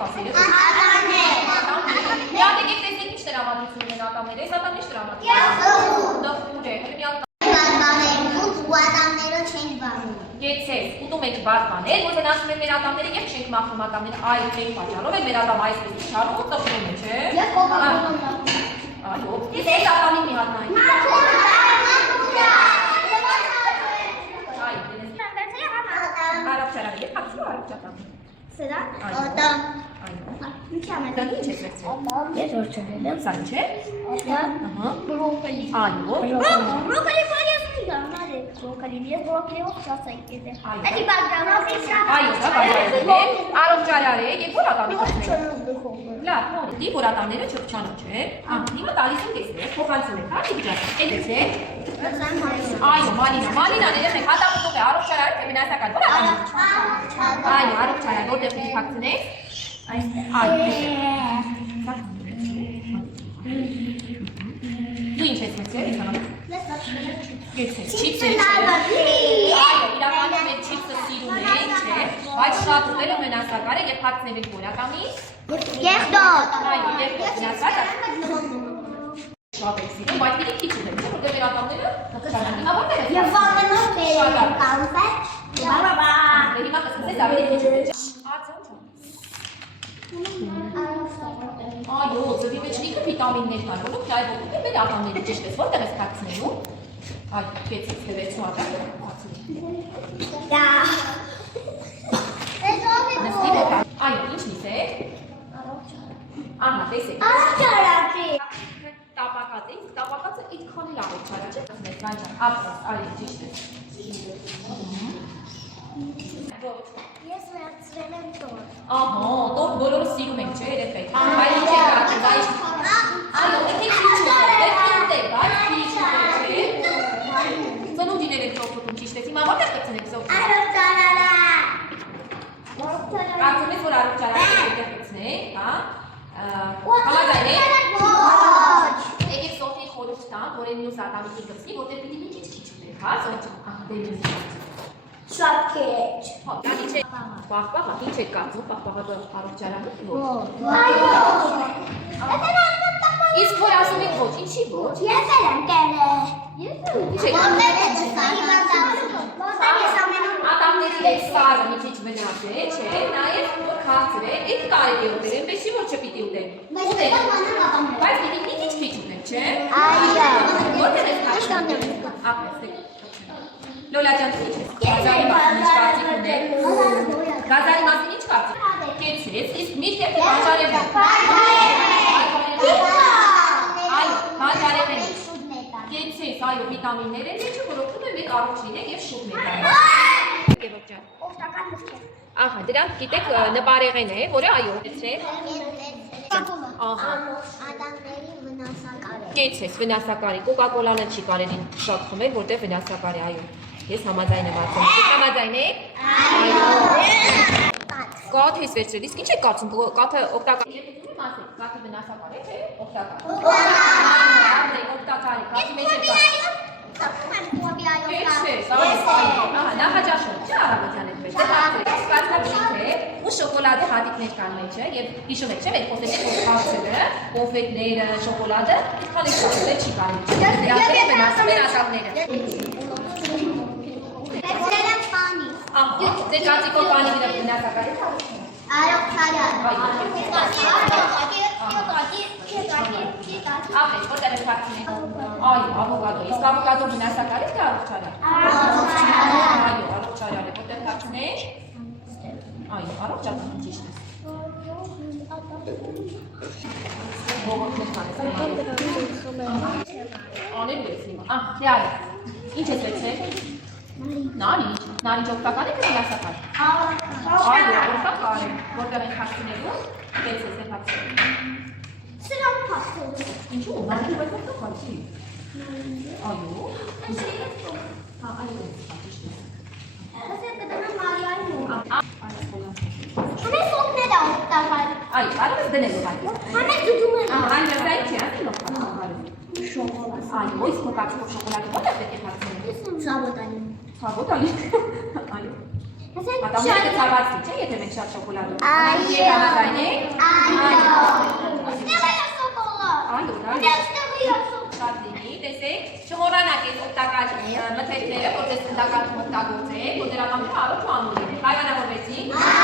կասել եք։ Մի հատ եկեք տեսնենք ինչ տրամադրություն ունեն ատամները, այս ատամն ինչ տրամադրություն։ Դխուր է, մի հատ ատամները չենք բանում։ Գեցես, ուտում եք բաց բանել, որ վնասում են մեր ատամները եւ չենք մաքրում ատամները, այլ մենք պատճառով են մեր ատամը այսպես իջանում ու տպվում է, չէ։ Ես կոկակոլան Այո, ես այս ատամին մի հատ նայեմ։ Արաբչարանը ետ հացու արաբչատան։ Սրա Այո։ Ինչ ամեն Դա ինչ ես վերցրել։ Ես որ չեմ Սա ինչ է։ Ահա։ բրոկոլի Այո։ Բրոկոլի բարիասն է գարնալ է բրոկոլի ես բրոկոլիով չասայի կեզե Այո։ Էդի բագրանով Այո, դա բաժանել է։ Արաբչարար է, եւ որ ատամի կողմը։ Լավ, դի որ ատամները չփչանոչ է։ Հիմա տալիս եմ տեսնեք, փոխանցում եք, հա, դիջա։ Էդ է։ Այո, մանինան երեխեք, հատապտող է, արաբչարար թե վնասական, որ ատամի։ Այո, արաբչարար, որտեղ պիտի փակցնեք։ Այո։ Դու ինչ ես մտցել, իշխանով։ Գեցեք, չիպսը ինչ է։ Այո, իրականում մեր չիպսը սիրում ենք, չէ, բայց շատ ուտելը վնասակար է եւ փակցնել ենք որ ատամի։ Կեղտոտ Այո, կեղտոտ վնասակար է։ Շատ եք սիրում, բայց պիտի քիչ ունենք, չէ, որտեղ մեր ատամները շարան։ Հիմա որտեղ է։ Եվ վանենով բերել կալուս է Բաբաբա Հիմա կսկսես ավելի քիչ ունենք, չէ։ Այո, ծովի մեջ լիքը վիտամիններ կան, որոնք լայվ օգնում են մեր ատամների, ճիշտ ես, որտեղ ես փակցնելու։ Այո, կեցից դվեցու ատամ փակցնի։ Դա Նստի եք։ Այո, ինչ լիսեք։ Ահա, տեսեք։ Արաբչարացի Տապակածը այդքան էլ արաբչարա չէ, ասես վանջան, ապրես, արի, ճիշտ է։ Ես վերցրել եմ տոր Ահա, տոր բոլորը սիրում ենք, չէ, երեխեք։ Բայց ինչ է կարծում, բայց այո, դեպի քիչ ուտել, բայց քիչ ուտել, չէ։ Ծնունդին եք ծովտում, ճիշտ է։ Հիմա որտեղ կցնեք ծովտում։ Արաբչարարա Կարծում ես, որ արաբչարանը որտեղ կցնեք, հա։ Համաձայն եք։ Եկեք սոթի խորհուրդ տամ, որ այն մյուս ատամիկի գցնի, որտեղ պիտի մի քիչ ուտեք, հա, սոթ։ Շատ քեջ Դա ինչ է։ Պաղպաղա, ինչ եք կարծում, պաղպաղը արաբչարանը։ Այո Իսկ որ ասում եք ոչ, ինչի ոչ։ Ես եմ կերել Ատամների հետ սարը մի քիչ վնաս է, չէ, նաև որ քաղցր է, այդ կարելի է ուտել, այնպես չի որ չպիտի ուտել։ Բայց պիտի մի քիչ ուտել, չէ։ Այո Որտեղ ես կարծում։ Ապրես։ Լոլա ջան, ինչ ես։ Գազարի մասին ինչ կարծիք ունեք։ Գազարի մասին ինչ կարծիք։ Կեցրեց, իսկ միշտ եթե բաժարել եք։ Այո, բաժարել եք։ Կեցրեց, այո, վիտամիններ են, ինչը որ օգնում է մեր առողջին եւ շուտ մեր։ Գևորգ ջան։ Օգտական մտքեր Ահա, դրանք գիտեք նպարեղեն է, որը այո, կեցրեց։ Ահա։ Ատամների վնասակար է Կեցրեց, վնասակար է։ Կոկակոլանը չի կարելի շատ խմել, որտեղ վնասակար է, այո։ Ես համաձայն եմ ասում։ Դուք համաձայն եք։ Այո։ Կաթ ես վերցրել, իսկ ինչ եք կարծում, կաթը օգտակար է։ Ես ուզում եմ ասել, կաթը վնասակար է, թե օգտակար։ Օգտակար է, կաթի մեջ է կաթ։ Ահա, նախաճաշում, չէ՞ արաբացան այդպես։ Դե կարծեք, սպասավորիք է, ու շոկոլադի հատիկներ կան մեջը, եւ հիշում եք, չէ՞, մենք խոսեցինք որ քաղցրը, կոնֆետները, շոկոլադը, քանի շոկոլադ չի կարելի։ Դրանք վնասում են ատամները։ Ձեր կարծիքով բանի վրա վնասակար է։ Արաբչարան Ապրես, որտեղ եք փակցնեք։ Այո, ավոկադո։ Իսկ ավոկադո վնասակար է թե առողջարան։ Այո, առողջարան է, որտեղ փակցնեք։ Այո, առողջարան ճիշտ է։ Ողոքներ կանես։ Անելու ես հիմա։ Դե արի։ Ինչ ես վերցրել։ Նարինջ օգտակար է թե վնասակար։ Այո, օգտակար է, որտեղ ենք փակցնելու։ Կեցես է փակցնել։ Սրանք փակցել Ինչու՞, նարինջը բայց օգտակար չի։ Այո։ Հա, այո, ճիշտ է։ Ասել կդնամ Մարիային ու Այո, Համես օգնել է օգտակար այո, արի ես դնելու այո։ Համես դուդում են Այն դեպքում չի ասել օգտակար։ Շոկոլադ։ Այո, իսկ կոկակով շոկոլադը որտեղ պետք է փակցնենք։ Սաբոտանի Սաբոտանի։ Այո։ Ատամները կցավացնի, չէ, եթե մենք շատ շոկոլադ ունենք։ Անայք եկ համաձայն եք։ Շատ լինի, տեսեք, չմոռանաք այս օգտակար մթերքները, որ ձեզ տնտականում օգտագործեք, որ ձեր ատամները առողջ ու անուր լինեն։ Պայմանավորվեցինք։